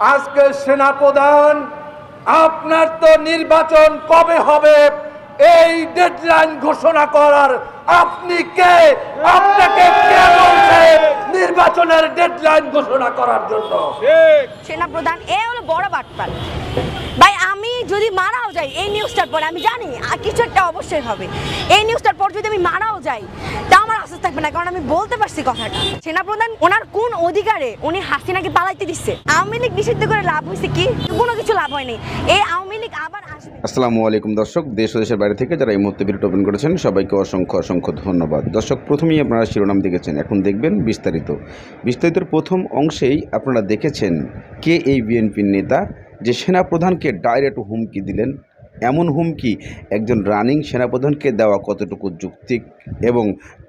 আজকে সেনাপ্রধান, আপনার তো নির্বাচন কবে হবে এই ডেডলাইন ঘোষণা করার আপনি কে? আপনাকে কে বলছে নির্বাচনের ডেডলাইন ঘোষণা করার জন্য? সেনাপ্রধান এ হলো বড় বাটপার ভাই। আমি যদি মারাও যাই এই নিউজটার পরে, আমি জানি কিছু একটা অবশ্যই হবে। এই নিউজটার পর যদি আমি মারাও যাই তা আমার আশ্বাস থাকবে না, কারণ আমি বলতে পারছি কথাটা। সেনাপ্রধান ওনার কোন অধিকারে উনি হাসিনাকে পালাইতে দিচ্ছে? আওয়ামী লীগ নিষিদ্ধ করে লাভ হয়েছে কি? কোনো কিছু লাভ হয়নি। এই আওয়ামী লীগ আবার আসবে। আসসালামু আলাইকুম দর্শক, দেশ ও দেশের বাইরে থেকে যারা এই মুহূর্তে ভিডিওটি ওপেন করেছেন সবাইকে অসংখ্য অসংখ্য ধন্যবাদ। দর্শক, প্রথমেই আপনারা শিরোনাম দেখেছেন, এখন দেখবেন বিস্তারিতের প্রথম অংশেই আপনারা দেখেছেন কে এই বিএনপির নেতা যে সেনাপ্রধানকে ডাইরেক্ট হুমকি দিলেন। এমন হুমকি একজন রানিং সেনাপ্রধানকে দেওয়া কতটুকু যৌক্তিক এবং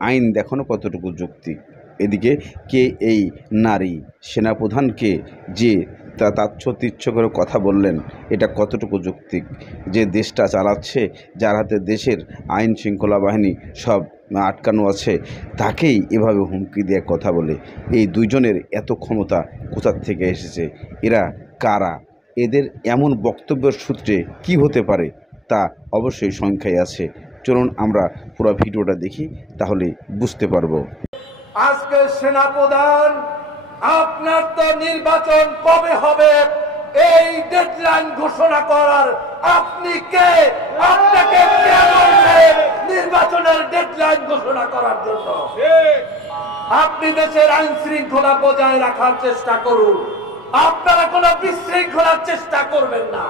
আইন দেখানো কতটুকু যৌক্তিক। এদিকে কে এই নারী সেনাপ্রধানকে যে তাচ্ছতিচ্ছ করে কথা বললেন, এটা কতটুকু যৌক্তিক? যে দেশটা চালাচ্ছে, যার হাতে দেশের আইন শৃঙ্খলা বাহিনী সব আটকানো আছে, তাকেই এভাবে হুমকি দিয়ে কথা বলে। এই দুইজনের এত ক্ষমতা কোথা থেকে এসেছে? এরা কারা? এদের এমন বক্তব্যের সূত্রে কি হতে পারে তা অবশ্যই সংখ্যায় আছে। চলুন আমরা পুরো ভিডিওটা দেখি, তাহলে বুঝতে পারবো। আজকে সেনাপ্রধান, আপনার তো নির্বাচন কবে হবে এই ডেডলাইন ঘোষণা করার আপনি কে? আপনাকে কে বলছে নির্বাচনের ডেডলাইন ঘোষণা করার জন্য? আপনি দেশের আইন শৃঙ্খলা বজায় রাখার চেষ্টা করুন, আপনারা কোনো বিশৃঙ্খলার চেষ্টা করবেন না।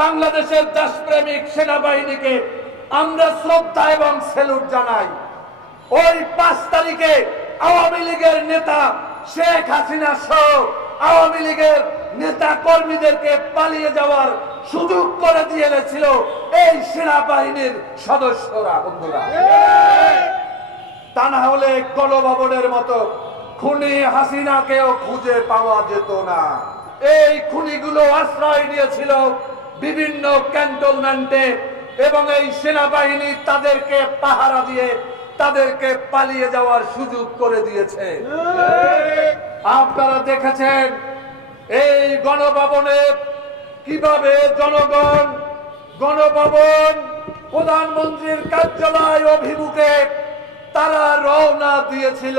বাংলাদেশের দেশপ্রেমিক সেনাবাহিনীকে আমরা শ্রদ্ধা এবং স্যালুট জানাই। ওই 5 তারিখে আওয়ামী লীগের নেতা শেখ হাসিনা সহ আওয়ামী লীগের নেতা কর্মীদেরকে পালিয়ে যাওয়ার সুযোগ করে দিয়েছিল এই সেনাবাহিনীর সদস্যরা। বন্ধুরা, তা না হলে গণভবনের মতো খুনি হাসিনাকেও খুঁজে পাওয়া যেত না। এই খুনিগুলো আশ্রয় নিয়েছিল বিভিন্ন ক্যান্টনমেন্টে এবং এই সেনাবাহিনী তাদেরকে পাহারা দিয়ে তাদেরকে পালিয়ে যাওয়ার সুযোগ করে দিয়েছে। আপনারা দেখেছেন এই গণভবনে কিভাবে জনগণ গণভবন প্রধানমন্ত্রীর কার্যালয় অভিমুখে তারা রওনা দিয়েছিল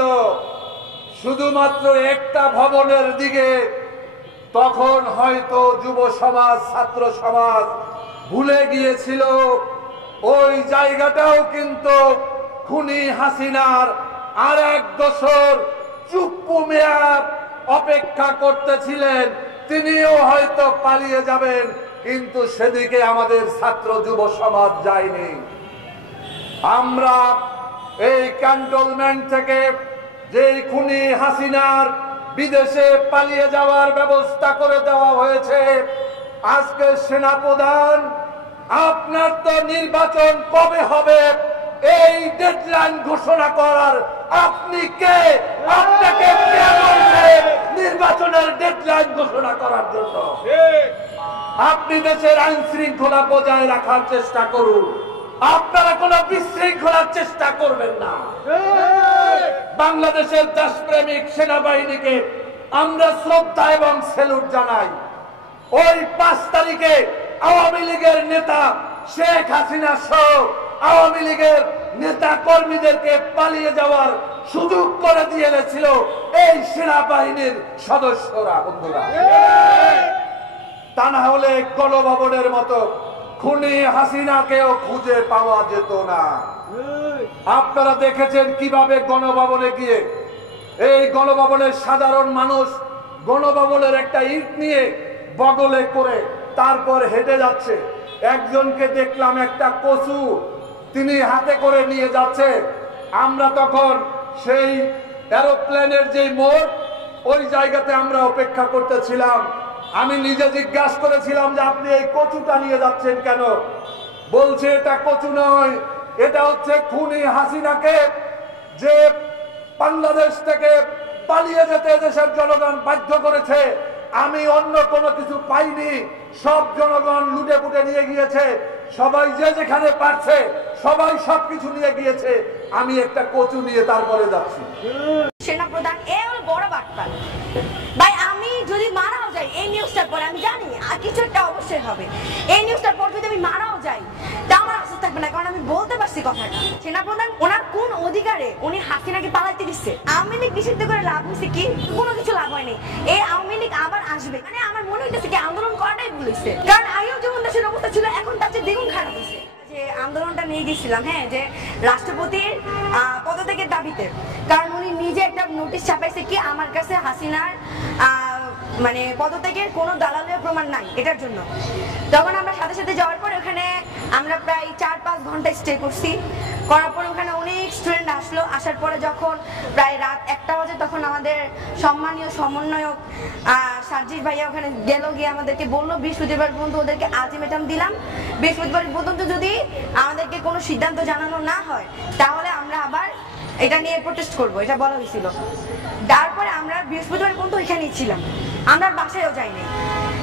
শুধুমাত্র একটা ভবনের দিকে। তখন হয়তো যুব সমাজ, ছাত্র সমাজ ভুলে গিয়েছিল ওই জায়গাটাও কিন্তু খুনি হাসিনার আর এক দোসর চুপ্পু মিয়া অপেক্ষা করতেছিলেন। তিনিও হয়তো পালিয়ে যাবেন, কিন্তু সেদিকে আমাদের ছাত্র যুব সমাজ যায়নি। আমরা এই ক্যান্টনমেন্ট থেকে যে খুনি হাসিনার বিদেশে পালিয়ে যাওয়ার ব্যবস্থা করে দেওয়া হয়েছে, আজকে সেনাপ্রধান, আপনার তো নির্বাচন কবে হবে এই ডেডলাইন ঘোষণা করার আপনি কে? আপনাকে কে বলছে নির্বাচনের ডেডলাইন ঘোষণা করার জন্য? আপনি দেশের আইন শৃঙ্খলা বজায় রাখার চেষ্টা করুন, আপনারা কোনো বিশৃঙ্খলার চেষ্টা করবেন না। বাংলাদেশের দেশপ্রেমিক সেনাবাহিনীকে আমরা শ্রদ্ধা এবং স্যালুট জানাই। ওই 5 তারিখে আওয়ামী লীগের নেতা শেখ হাসিনা সহ আওয়ামী লীগের নেতা কর্মীদেরকে পালিয়ে যাওয়ার সুযোগ করে দিয়েছিল এই সেনাবাহিনীর সদস্যরা। বন্ধুরা, তা না হলে গণভবনের মতো খুনি হাসিনাকেও খুঁজে পাওয়া যেত না। আপনারা দেখেছেন কিভাবে গণভবনে গিয়ে এই গণভবনের সাধারণ মানুষ গণভবনের একটা ইট নিয়ে বগলে করে তারপর হেঁটে যাচ্ছে। একজনকে দেখলাম একটা কচু তিনি হাতে করে নিয়ে যাচ্ছে। আমরা তখন সেই এরোপ্লেনের যে মোড়, ওই জায়গাতে আমরা অপেক্ষা করতেছিলাম। আমি নিজে জিজ্ঞাসা করেছিলাম যে আপনি এই কচুটা নিয়ে যাচ্ছেন কেন? বলছে এটা কচু নয়, এটা হচ্ছে খুনি হাসিনাকে যে বাংলাদেশ থেকে পালিয়ে যেতে দেশের জনগণ বাধ্য করেছে। আমি অন্য কোনো কিছু পাইনি, সব জনগণ লুটে পুটে নিয়ে গিয়েছে, সবাই যে যেখানে পারছে সবাই সবকিছু নিয়ে গিয়েছে, আমি একটা কচু নিয়ে তারপরে যাচ্ছি। সেনাপ্রধান এ হলো বড় বাটপার ভাই। আমি যদি মারাও যাই এই নিউজটার পরে, আমি জানি কিছু একটা অবশ্যই হবে, এই নিউজটার পর যদি আমি মারাও যাই তা আমার আস্থা থাকবে না, কারণ আমি বলতে পারছি কথাটা। সেনাপ্রধান ওনার কোন অধিকারে উনি হাসিনাকে পালাইতে দিচ্ছে? আওয়ামী লীগ নিষিদ্ধ করে লাভ হয়েছে কি? কোনো কিছু লাভ হয়নি। এই আওয়ামী লীগ আবার আসবে, মানে আমার মনে হইতেছে কি আন্দোলন করাটাই ভুল হয়েছে, কারণ আগেও যেমন দেশের অবস্থা ছিল এখন তার চেয়ে দ্বিগুণ খারাপ হয়েছে। যে আন্দোলনটা নিয়ে গেছিলাম, হ্যাঁ, যে রাষ্ট্রপতির পদত্যাগের দাবিতে, কারণ উনি নিজে একটা নোটিশ ছাপাইছে কি আমার কাছে হাসিনার মানে পদত্যাগের কোনো দালালের প্রমাণ নাই, এটার জন্য। তখন আমরা সাথে সাথে যাওয়ার পর ওখানে আমরা প্রায় 4-5 ঘন্টা স্টে করছি, করার পর ওখানে অনেক স্টুডেন্ট আসলো। আসার পরে যখন প্রায় রাত 1টা বাজে তখন আমাদের সম্মানীয় সমন্বয়ক সার্জিস ভাইয়া ওখানে গেল, গিয়ে আমাদেরকে বললো বৃহস্পতিবার পর্যন্ত ওদেরকে আলটিমেটাম দিলাম, বৃহস্পতিবার পর্যন্ত যদি আমাদেরকে কোনো সিদ্ধান্ত জানানো না হয় তাহলে আমরা আবার এটা নিয়ে প্রোটেস্ট করবো, এটা বলা হয়েছিল। তারপরে আমরা বৃহস্পতিবার পর্যন্ত ওইখানেই ছিলাম, আমরা বাসায়ও যাইনি।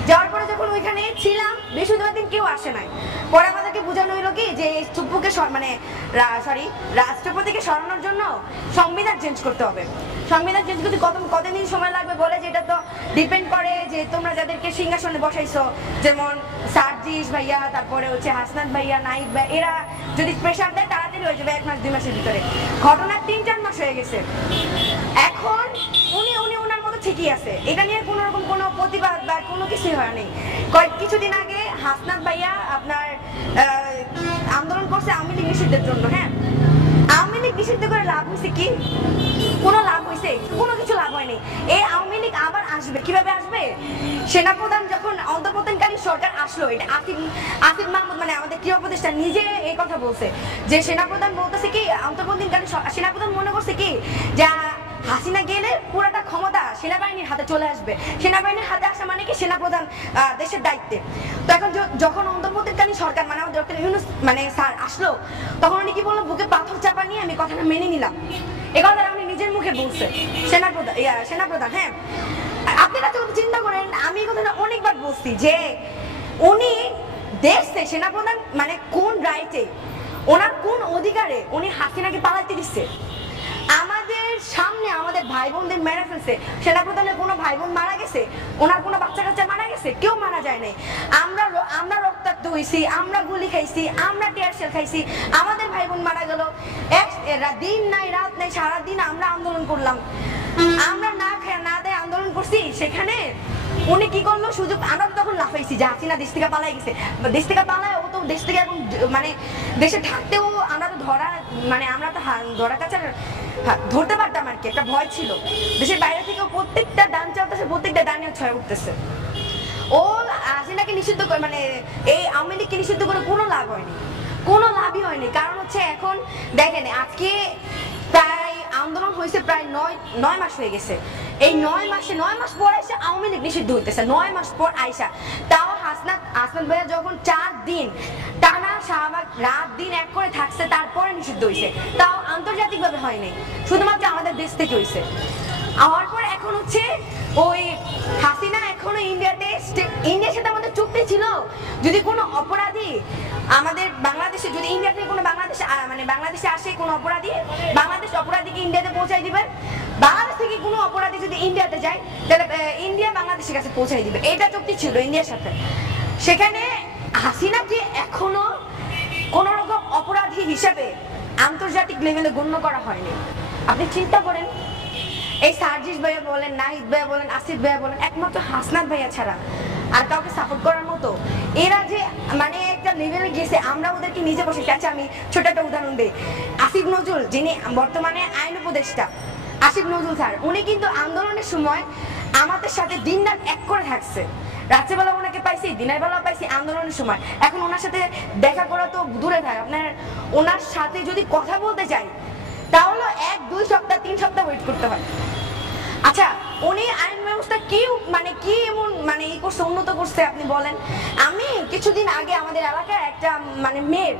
যাওয়ার পরে যখন ওইখানে ছিলাম বৃহস্পতিবার দিন কেউ আসে নাই। পরে আমাদেরকে বোঝানো হলো কি যে চুপ্পুকে মানে রাষ্ট্রপতিকে সরানোর জন্য সংবিধান চেঞ্জ করতে হবে। সংবিধান চেঞ্জ করতে কতদিন সময় লাগবে বলে, যে এটা তো ডিপেন্ড করে যে তোমরা যাদেরকে সিংহাসনে বসাইছো, যেমন সার্জিস ভাইয়া, তারপরে হচ্ছে হাসনাত ভাইয়া, নাইব ভাই, এরা যদি প্রেশার দেয় তাড়াতাড়ি হয়ে যাবে 1 মাস 2 মাসের ভিতরে। ঘটনা 3-4 মাস হয়ে গেছে। এখন উনি ওনার মতো ঠিকই আছে, এটা নিয়ে কোনো রকম কোনো প্রতিবাদ বা কোনো কিছুই হয় নাই। কিছুদিন আগে হাসনাত ভাইয়া আপনার আন্দোলন করছে আওয়ামী লীগ নিষিদ্ধের জন্য। হ্যাঁ, আওয়ামী লীগ নিষিদ্ধ করে লাভ হয়েছে কি? কোনো লাভ হয়েছে? কোনো কিছু লাভ হয়নি। এই আওয়ামী লীগ আবার আসবে, কিভাবে আসবে? সেনাপ্রধান যখন অন্তর্বর্তীকালীন সরকার আসলো, এটা আসিফ মাহমুদ মানে আমাদের ক্রীড়া উপদেষ্টা নিজে এই কথা বলছে যে সেনাপ্রধান বলতেছে কি অন্তর্বর্তীকালীন সেনাপ্রধান মনে করছে কি যে হাসিনা গেলে পুরোটা ক্ষমতা সেনাবাহিনীর হাতে চলে আসবে, সেনাবাহিনীর হাতে আসা মানে কি সেনাপ্রধান দেশের দায়িত্বে। তো এখন যখন অন্তর্বর্তীকালীন সরকার মানে আমাদের ডক্টর ইউনূস মানে স্যার আসলো, তখন উনি কি বললো, বুকে পাথর চাপা নিয়ে আমি কথাটা মেনে নিলাম। এই কথাটা উনি নিজের মুখে বলছে সেনাপ্রধান। হ্যাঁ, আপনারা যখন চিন্তা করেন, আমি এই কথাটা অনেকবার বলছি যে উনি দেখছে সেনাপ্রধান মানে কোন রাইটে, ওনার কোন অধিকারে উনি হাসিনাকে পালাইতে দিচ্ছে। আমাদের সামনে আমাদের ভাই বোনদের মেরে ফেলছে। সেনাপ্রধানের কোনো ভাই বোন মারা গেছে, ওনার কোনো বাচ্চা কাচ্চা মারা গেছে? কেউ মারা যায় নাই। আমরা রক্তাক্ত হয়েছি, আমরা গুলি খাইছি, আমরা টিয়ার শেল খাইছি, আমাদের ভাই বোন মারা গেল। দিন নাই রাত নাই, সারাদিন আমরা আন্দোলন করলাম, আমরা না খেয়ে না দেয় আন্দোলন করছি। সেখানে উনি কি করলো, সুযোগ আমরা তখন লাফাইছি যে হাসিনা দেশ থেকে পালাই গেছে। দেশ থেকে পালায় ও তো দেশ থেকে এখন মানে দেশে থাকতেও আমরা তো আমরা তো ধরা কাছে ধরতে পারতাম আর কি, একটা ভয় ছিল। দেশের বাইরে থেকেও প্রত্যেকটা ডান চলতেছে, প্রত্যেকটা ডানে ছয় উঠতেছে। ও হাসিনাকে নিষিদ্ধ করে মানে এই আওয়ামী লীগকে নিষিদ্ধ করে কোনো লাভ হয়নি, কোনো লাভই হয়নি। কারণ হচ্ছে এখন দেখেন আজকে প্রায় আন্দোলন হয়েছে প্রায় 9 মাস হয়ে গেছে। এই 9 মাস পর এসে আওয়ামী লীগ নিষিদ্ধ হইতেছে, 9 মাস পর আইসা। তাও হাসনাত ভাইয়া যখন 4 দিন টানা শাহবাগ রাত দিন এক করে থাকছে, তারপরে নিষিদ্ধ হয়েছে। তাও আন্তর্জাতিকভাবে হয়নি, শুধুমাত্র আমাদের দেশ থেকে হয়েছে। হওয়ার পর এখন হচ্ছে ওই হাসিনা এখনো ইন্ডিয়ার সাথে আমাদের চুক্তি ছিল, যদি কোনো অপরাধী আমাদের বাংলাদেশে, যদি ইন্ডিয়া থেকে কোনো বাংলাদেশে আসে কোনো অপরাধী, বাংলাদেশ অপরাধীকে ইন্ডিয়াতে পৌঁছাই দিবে। বাংলাদেশ থেকে কোনো অপরাধী যদি ইন্ডিয়াতে যায় তাহলে ইন্ডিয়া বাংলাদেশের কাছে পৌঁছাই দিবে, এটা চুক্তি ছিল ইন্ডিয়ার সাথে। সেখানে হাসিনাকে এখনো কোন রকম অপরাধী হিসেবে আন্তর্জাতিক লেভেলে গণ্য করা হয়নি। আপনি চিন্তা করেন, এই সার্জিস ভাইয়া বলেন, নাহিদ ভাইয়া বলেন, আসিফ ভাইয়া বলেন, একমাত্র হাসনাত ভাইয়া ছাড়া আর কাউকে সাপোর্ট করার মতো এরা যে মানে একটা লেভেলে গেছে, আমরা ওদেরকে নিজে বসে। আচ্ছা, আমি ছোট একটা উদাহরণ দিই। আসিফ নজরুল, যিনি বর্তমানে আইন উপদেষ্টা, আসিফ নজরুল স্যার, উনি কিন্তু আন্দোলনের সময় আমাদের সাথে দিন রাত এক করে থাকছে। রাত্রেবেলা ওনাকে পাইছি, দিনের বেলা পাইছি, আন্দোলনের সময়। এখন ওনার সাথে দেখা করা তো দূরে থাকে, আপনার ওনার সাথে যদি কথা বলতে চাই তাহলে 1-2 সপ্তাহ 3 সপ্তাহ ওয়েট করতে হয়। আচ্ছা, উনি আইন ব্যবস্থা কি এমন ই করছে, উন্নত করছে আপনি বলেন। আমি কিছুদিন আগে আমাদের এলাকায় একটা মেয়ের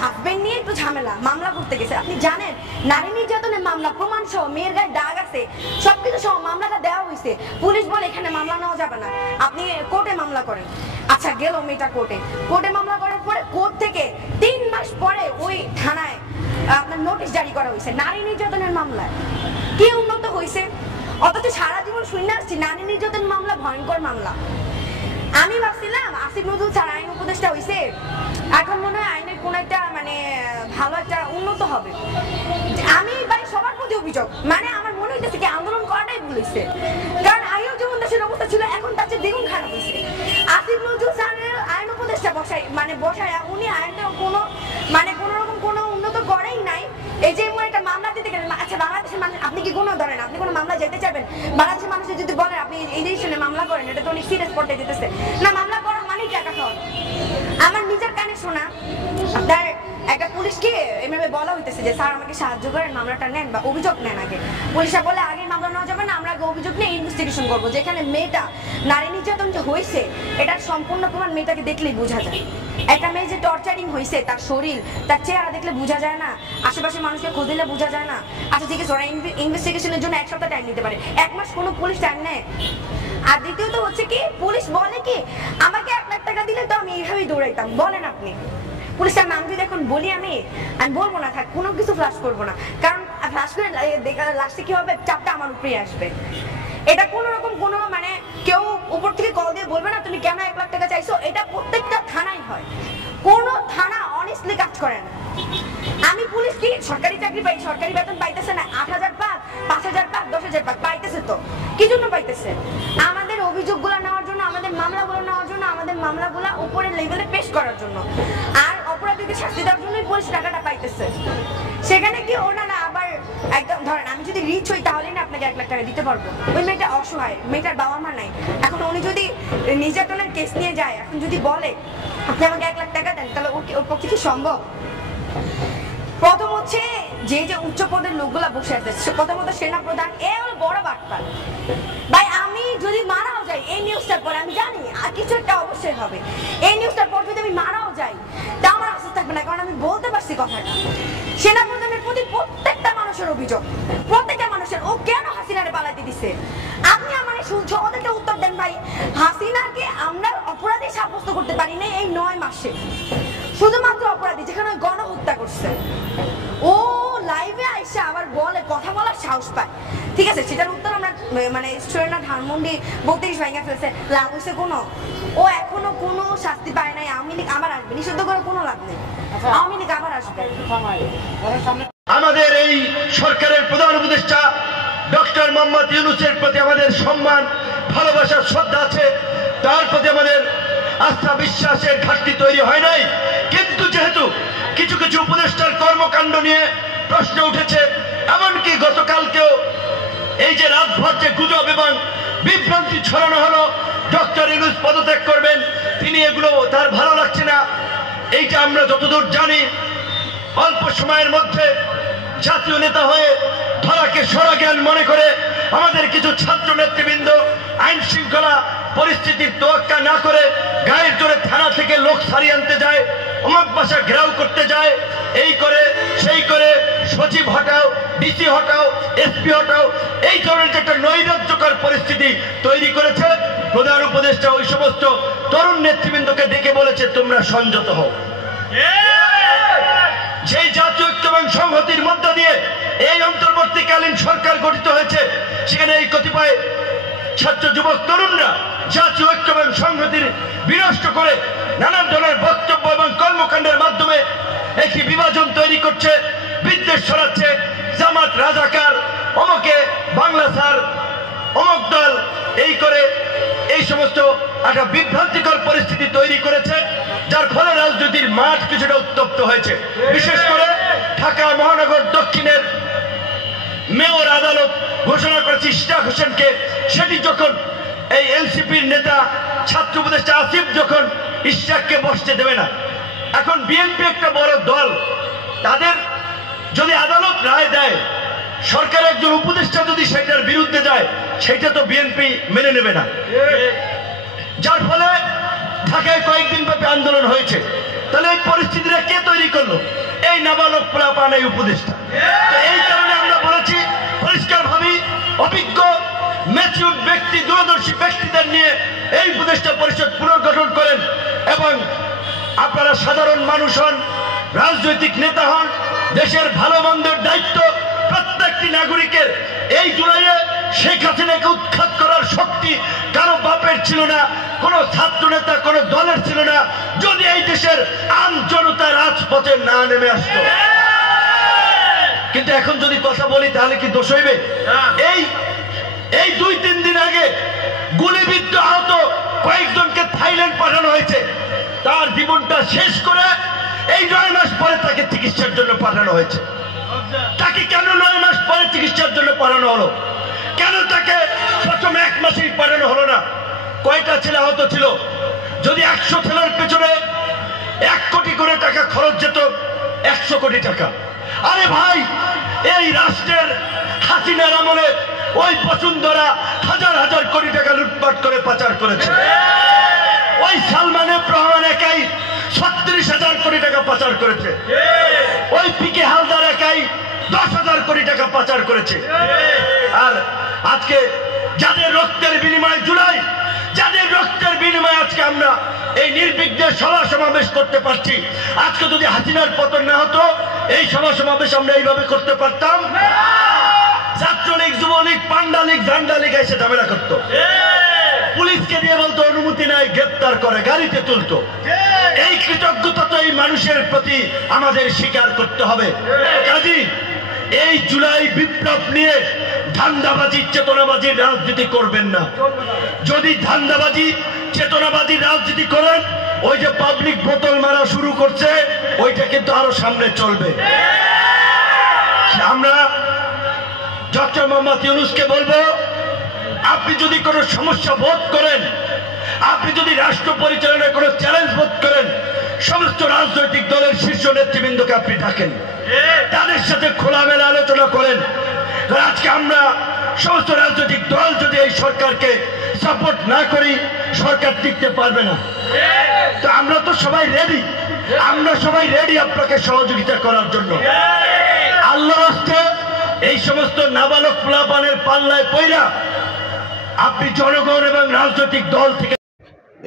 হাজবেন্ড নিয়ে একটু ঝামেলা, মামলা করতে গেছে। আপনি জানেন নারী নির্যাতনের মামলা, প্রমাণ সহ, মেয়ের গায়ে দাগ আছে, সবকিছু সহ মামলাটা দেওয়া হয়েছে। পুলিশ বলে এখানে মামলা নেওয়া যাবে না, আপনি কোর্টে মামলা করেন। আচ্ছা, গেল মেয়েটা কোর্টে মামলা করার পরে কোর্ট থেকে 3 মাস পরে ওই থানায় আপনার নোটিশ জারি করা হয়েছে নারী নির্যাতনের মামলায়। কি উন্নত হয়েছে? অথচ সারা জীবন শুনে আসছি নারী নির্যাতন মামলা ভয়ঙ্কর মামলা। আমি ভাবছিলাম আসিফ নজরুল স্যার আইন উপদেষ্টা হয়েছে, এখন মনে হয় আইনের কোন একটা মানে ভালো একটা উন্নত হবে। আমি ভাই সবার প্রতি অভিযোগ, মানে আমার মনে হইতেছে কি আন্দোলন করাটাই ভুল হয়েছে, কারণ আগেও যেমন দেশের অবস্থা ছিল এখন তার চেয়ে দ্বিগুণ খারাপ হয়েছে। আসিফ নজরুল স্যারের আইন উপদেষ্টা বসায় উনি আইনটা কোনো রকম কোনো উন্নত করেই নাই। এই যে একটা মামলা দিতে গেলেন, আচ্ছা বাংলাদেশের মানুষ আপনি কি কোনো ধরেন আপনি কোনো মামলা যেতে চাইবেন? বাংলাদেশের মানুষের যদি বলেন আপনি এই ডিসিশনে মামলা করেন, এটা তো অনেক সিরিয়াস পর্যায়ে যেতেছে না, মামলা করা মানেই টাকা খাওয়া। আমার নিজের কানে শোনা আপনার একটা পুলিশকে এভাবে বলা হইতেছে যে স্যার আমাকে সাহায্য করেন, মামলাটা নেন বা অভিযোগ নেন আগে। পুলিশরা বলে আগে মামলা নেওয়া যাবে না, আমরা আগে অভিযোগ নিয়ে ইনভেস্টিগেশন করবো। যেখানে মেয়েটা নারী নির্যাতন যে হয়েছে এটার সম্পূর্ণ প্রমাণ মেয়েটাকে দেখলেই বোঝা যায়। একটা মেয়ে যে টর্চারিং হয়েছে, তার শরীর তার চেহারা দেখলে বোঝা যায় না, আশেপাশে মানুষকে খোঁজ দিলে বোঝা যায় না। আচ্ছা ঠিক আছে, ওরা ইনভেস্টিগেশনের জন্য 1 সপ্তাহ টাইম নিতে পারে, 1 মাস কোনো পুলিশ টাইম নেয়? আর দ্বিতীয়ত হচ্ছে কি পুলিশ বলে কি আমাকে 1 লাখ টাকা দিলে তো আমি এইভাবেই দৌড়াইতাম। বলেন আপনি পুলিশের নাম যদি এখন বলি আমি বলবো না, থাক কোনো কিছু ফ্লাশ করবো না, কারণ ফ্লাশ করে লাস্টে কি হবে চাপটা আমার উপরেই আসবে। এটা কোন রকম কোনো মানে কেউ উপর থেকে কল দিয়ে বলবে না তুমি কেন 1 লাখ টাকা চাইছো, এটা প্রত্যেকটা থানায় হয়। কোন থানা অনেস্টলি কাজ করে না। আমি পুলিশ কি সরকারি চাকরি পাই, সরকারি বেতন পাইতেছে না, 8,000 পাক 5,000 পাক 10,000 পাক পাইতেছে, তো কি জন্য পাইতেছে? আমাদের অভিযোগগুলো নেওয়ার জন্য, আমাদের মামলাগুলো নেওয়ার জন্য, আমাদের মামলাগুলো উপরের লেভেলে পেশ করার জন্য, আর অপরাধীকে শাস্তি দেওয়ার জন্যই পুলিশ টাকাটা পাইতেছে। সেখানে কি ওনারা আবার একদম ধরেন আমি যদি রিচ হই তাহলে না আপনাকে 1 লাখ টাকা দিতে পারবো। ওই মেয়েটা অসহায়, মেয়েটার বাবা মা নাই, এখন উনি যদি নির্যাতনের কেস নিয়ে যায়, এখন যদি বলে আপনি আমাকে 1 লাখ টাকা দেন, তাহলে ওর পক্ষে কি সম্ভব? প্রথম হচ্ছে যে উচ্চ পদের লোকগুলা বসে আছে, প্রথমত সেনা প্রধান, এ হলো বড় বাটপার। ভাই আমি যদি মারাও যাই এই নিউজটার পরে, আমি জানি আর কিছু একটা অবশ্যই হবে, এই নিউজটার পর যদি আমি মারাও যাই তা আমার আস্থা থাকবে না, কারণ আমি বলতে পারছি কথাটা। সেনা প্রধানের প্রতি প্রত্যেকটা মানুষের অভিযোগ, প্রত্যেকটা মানুষের, ও কেন হাসিনারে পালাতে দিছে? আপনি আমার শুনছো, ওদেরকে উত্তর দেন ভাই। হাসিনাকে আমরা অপরাধী সাব্যস্ত করতে পারি না এই 9 মাসে, শুধুমাত্র অপরাধী, যেখানে গণহত্যা করছে। ও লাইভে আইসা আবার বলে, কথা বলার সাহস পায়, ঠিক আছে, সেটার উত্তর আমরা মানে স্টুডেন্টরা ধানমন্ডি 32 ভাঙা ফেলছে, লাভ হয়েছে কোনো? ও এখনো কোনো শাস্তি পায় নাই। আওয়ামী লীগ আবার আসবে, নিষিদ্ধ করে কোনো লাভ নেই, আওয়ামী লীগ আবার আসবে। আমাদের এই সরকারের প্রধান উপদেষ্টা ডক্টর মোহাম্মদ ইউনূসের প্রতি আমাদের সম্মান, ভালোবাসা, শ্রদ্ধা আছে, তার প্রতি আমাদের আস্থা বিশ্বাসের ঘাটতি তৈরি হয় নাই। কিন্তু যেহেতু কিছু কিছু উপদেষ্টার কর্মকাণ্ড নিয়ে প্রশ্ন উঠেছে, এমনকি গতকালকেও এই যে রাতভর যে গুজব এবং বিভ্রান্তি ছড়ানো হলো ডক্টর ইউনূস পদত্যাগ করবেন, তিনি এগুলো তার ভালো লাগছে না, এইটা আমরা যতদূর জানি অল্প সময়ের মধ্যে জাতীয় নেতা হয়ে ধরাকে সরাজ্ঞান মনে করে আমাদের কিছু ছাত্র নেতৃবৃন্দ আইন শৃঙ্খলা পরিস্থিতির তোয়াক্কা না করে গায়ের জোরে থানা থেকে লোক সারিয়ে আনতে যায়, অমুক বাসা ঘেরাও করতে যায়, এই করে সেই করে সচিব হটাও, ডিসি হটাও, এসপি হটাও, এই ধরনের যে একটা নৈরাজ্যকর পরিস্থিতি তৈরি করেছে। প্রধান উপদেষ্টা ওই সমস্ত তরুণ নেতৃবৃন্দকে ডেকে বলেছে তোমরা সংযত হও। যেই জাতীয় ঐক্য এবং সংহতির মধ্য দিয়ে এই অন্তর্বর্তীকালীন সরকার গঠিত হয়েছে, সেখানে এই কতিপয় ছাত্র যুবক তরুণরা জাতীয় ঐক্য এবং সংহতির বিনষ্ট করে নানান ধরনের বক্তব্য এবং কর্মকাণ্ডের মাধ্যমে একটি বিভাজন তৈরি করছে, বিদ্বেষ ছড়াচ্ছে, জামাত রাজাকার, অমকে বাংলা স্যার, অমক দল, এই করে এই সমস্ত একটা বিভ্রান্তিকর পরিস্থিতি তৈরি করেছে, যার ফলে রাজনীতির মাঠ কিছুটা উত্তপ্ত হয়েছে। বিশেষ করে ঢাকা মহানগর দক্ষিণের মেয়র আদালত ঘোষণা করেছে ইশতিয়াক হোসেনকে, সেটি যখন এই এনসিপির নেতা ছাত্র উপদেষ্টা আসিফ যখন ইশতিয়াককে বসতে দেবে না, এখন বিএনপি একটা বড় দল, তাদের যদি আদালত রায় দেয়, সরকার একজন উপদেষ্টা যদি সেটার বিরুদ্ধে যায়, সেটা তো বিএনপি মেনে নেবে না, যার ফলে ঢাকায় কয়েকদিন ব্যাপী আন্দোলন হয়েছে। তাহলে এই পরিস্থিতিটা কে তৈরি করলো? এই নাবালক পোলাপান, এই উপদেষ্টা। এই কারণে আমরা বলেছি পরিষ্কার ভাবে অভিজ্ঞ ম্যাচিউর ব্যক্তি, দূরদর্শী ব্যক্তিদের নিয়ে এই উপদেষ্টা পরিষদ পুনর্গঠন করেন এবং আপনারা সাধারণ মানুষ হন, রাজনৈতিক নেতা হন, দেশের ভালো মন্দের দায়িত্ব প্রত্যেকটি নাগরিকের। এই জুলাইয়ে শেখ হাসিনাকে উৎখাত করার শক্তি কারো বাপের ছিল না, কোন ছাত্র নেতা কোন দলের ছিল না, যদি এই দেশের আম জনতা রাজপথে না নেমে আসতো। কিন্তু এখন যদি কথা বলি তাহলে কি দোষ হইবে? এই 2-3 দিন আগে গুলিবিদ্ধ আহত কয়েকজনকে থাইল্যান্ড পাঠানো হয়েছে। তার জীবনটা শেষ করে এই 9 মাস পরে তাকে চিকিৎসার জন্য পাঠানো হয়েছে। তাকে কেন 9 মাস পরে চিকিৎসার জন্য পাঠানো হলো? কেন তাকে প্রথম 1 মাসেই পাঠানো হলো না? কয়টা ছেলে আহত ছিল? যদি 100 ছেলের পেছনে 1 কোটি করে টাকা খরচ যেত, 100 কোটি টাকা। আরে ভাই, এই রাষ্ট্রের হাসিনার আমলে ওই বসুন্ধরা হাজার হাজার কোটি টাকা লুটপাট করে পাচার করেছে। ওই সালমানের রহমান একাই 36,000 কোটি টাকা পাচার করেছে। ওই পিকে হালদার একাই 10,000 কোটি টাকা পাচার করেছে। আর আজকে যাদের রক্তের বিনিময়ে জুলাই, যাদের রক্তের বিনিময়ে আজকে আমরা এই নির্বিঘ্নে সভা সমাবেশ করতে পারছি, আজকে যদি হাসিনার পতন না হতো এই সভা সমাবেশ আমরা এইভাবে করতে পারতাম? ছাত্রলীগ, যুবলীগ, পান্ডা লীগ, ঝান্ডা লীগ এসে ঝামেলা করতো, পুলিশকে দিয়ে বলতো অনুমতি নাই, গ্রেপ্তার করে গাড়িতে তুলতো। এই কৃতজ্ঞতা তো এই মানুষের প্রতি আমাদের স্বীকার করতে হবে। কাজী এই জুলাই বিপ্লব নিয়ে ধান্দাবাজি, চেতনাবাজির রাজনীতি করবেন না। যদি ধান্দাবাজি, চেতনাবাজির রাজনীতি করেন, ওই যে পাবলিক বোতল মারা শুরু করছে, ওইটা কিন্তু আরো সামনে চলবে। আমরা ডক্টর মোহাম্মদ ইউনূসকে বলবো, আপনি যদি কোনো সমস্যা বোধ করেন, আপনি যদি রাষ্ট্র পরিচালনায় কোনো চ্যালেঞ্জ বোধ করেন, সমস্ত রাজনৈতিক দলের শীর্ষ নেতৃবৃন্দকে আপনি ডাকেন, তাদের সাথে খোলামেলা আলোচনা করেন। আজকে আমরা সমস্ত রাজনৈতিক দল যদি এই সরকারকে সাপোর্ট না করি, সরকার টিকতে পারবে না। তো আমরা তো সবাই রেডি, আমরা সবাই রেডি আপনাকে সহযোগিতা করার জন্য। আল্লাহর রাস্তে এই সমস্ত নাবালক পোলাপানের পাল্লায় পইরা আপনি জনগণ এবং রাজনৈতিক দল থেকে।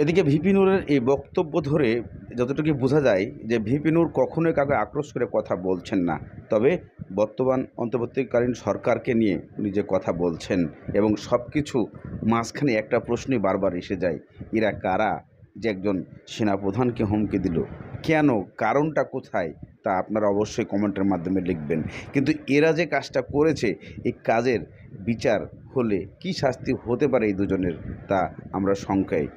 এদিকে ভিপি নূরের এই বক্তব্য ধরে যতটুকু বোঝা যায় যে ভিপি নূর কখনোই কাউকে আক্রোশ করে কথা বলছেন না, তবে বর্তমান অন্তর্বর্তীকালীন সরকারকে নিয়ে উনি যে কথা বলছেন এবং সব কিছু মাঝখানে একটা প্রশ্নই বারবার এসে যায়, এরা কারা যে একজন সেনাপ্রধানকে হুমকি দিল, কেন, কারণটা কোথায়, তা আপনারা অবশ্যই কমেন্টের মাধ্যমে লিখবেন। কিন্তু এরা যে কাজটা করেছে, এই কাজের বিচার হলে কি শাস্তি হতে পারে এই দুজনের, তা আমরা শঙ্কায়